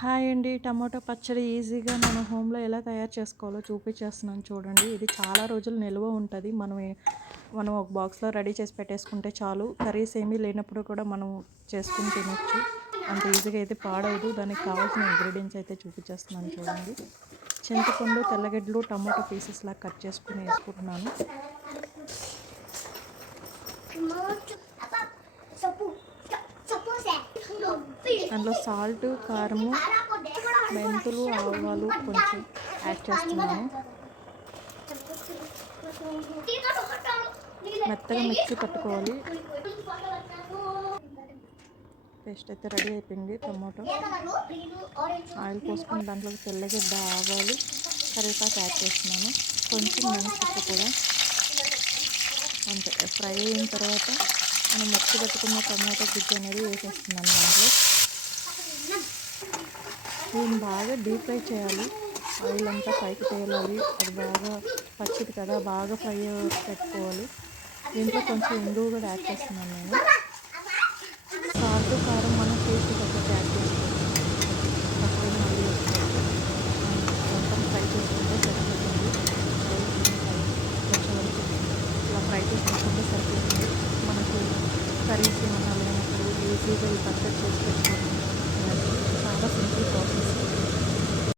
Hi అండి. Tomato పచ్చడి ఈజీగా మనం హోమ్లో ఎలా తయారు చేసుకోవాలో చూపించేస్తున్నాను చూడండి. ఇది చాలా రోజులు నిల్వ ఉంటుంది. మనం మనం ఒక బాక్స్లో రెడీ చేసి పెట్టేసుకుంటే చాలు. కర్రీస్ ఏమీ లేనప్పుడు కూడా మనం చేసుకుని తినొచ్చు. అంత ఈజీగా అయితే పాడవదు. దానికి కావాల్సిన ఇంగ్రీడియంట్స్ అయితే చూపించేస్తున్నాను చూడండి. చింతపండు తెల్లగడ్డలు టమాటో పీసెస్ లాగా కట్ చేసుకుని వేసుకుంటున్నాను. అందులో సాల్ట్ కారము మెంతులు ఆవాలు కొంచెం యాడ్ చేస్తున్నాము మెత్తగా మిక్సీ పట్టుకోవాలి. పేస్ట్ అయితే రెడీ అయిపోయింది టమాటో. ఆయిల్ పోసుకుని దాంట్లో తెల్లగడ్డ ఆవాలు కరివేపాకు యాడ్ చేస్తున్నాను. కొంచెం మెంతులు కూడా. అంతే ఫ్రై అయిన తర్వాత మనం మిక్సీ పెట్టుకున్న టమాటో గుజ్జు అనేది వేసేస్తున్నాను దాంట్లో. దీన్ని బాగా డీప్ ఫ్రై చేయాలి. ఆయిల్ అంతా పైకి తేలాలి. అది బాగా పచ్చిది కదా బాగా ఫ్రై పెట్టుకోవాలి. దీంట్లో కొంచెం ఇంగువ కూడా యాడ్ చేస్తున్నాను నేను. సాల్ట్ కారం మనం టేస్ట్ తగ్గట్టు యాడ్ చేసుకోవాలి. తక్కువ మళ్ళీ వేసుకోవాలి మొత్తం ఫ్రై చేసుకుంటే సరిపోతుంది. కొంచెం వరకు ఇలా ఫ్రై చేసుకుంటే సరిపోతుంది. మనకు కర్రీస్ ఏమన్నా లేనప్పుడు ఈజీగా ఈ పచ్చడి చేసి పెట్టుకోవాలి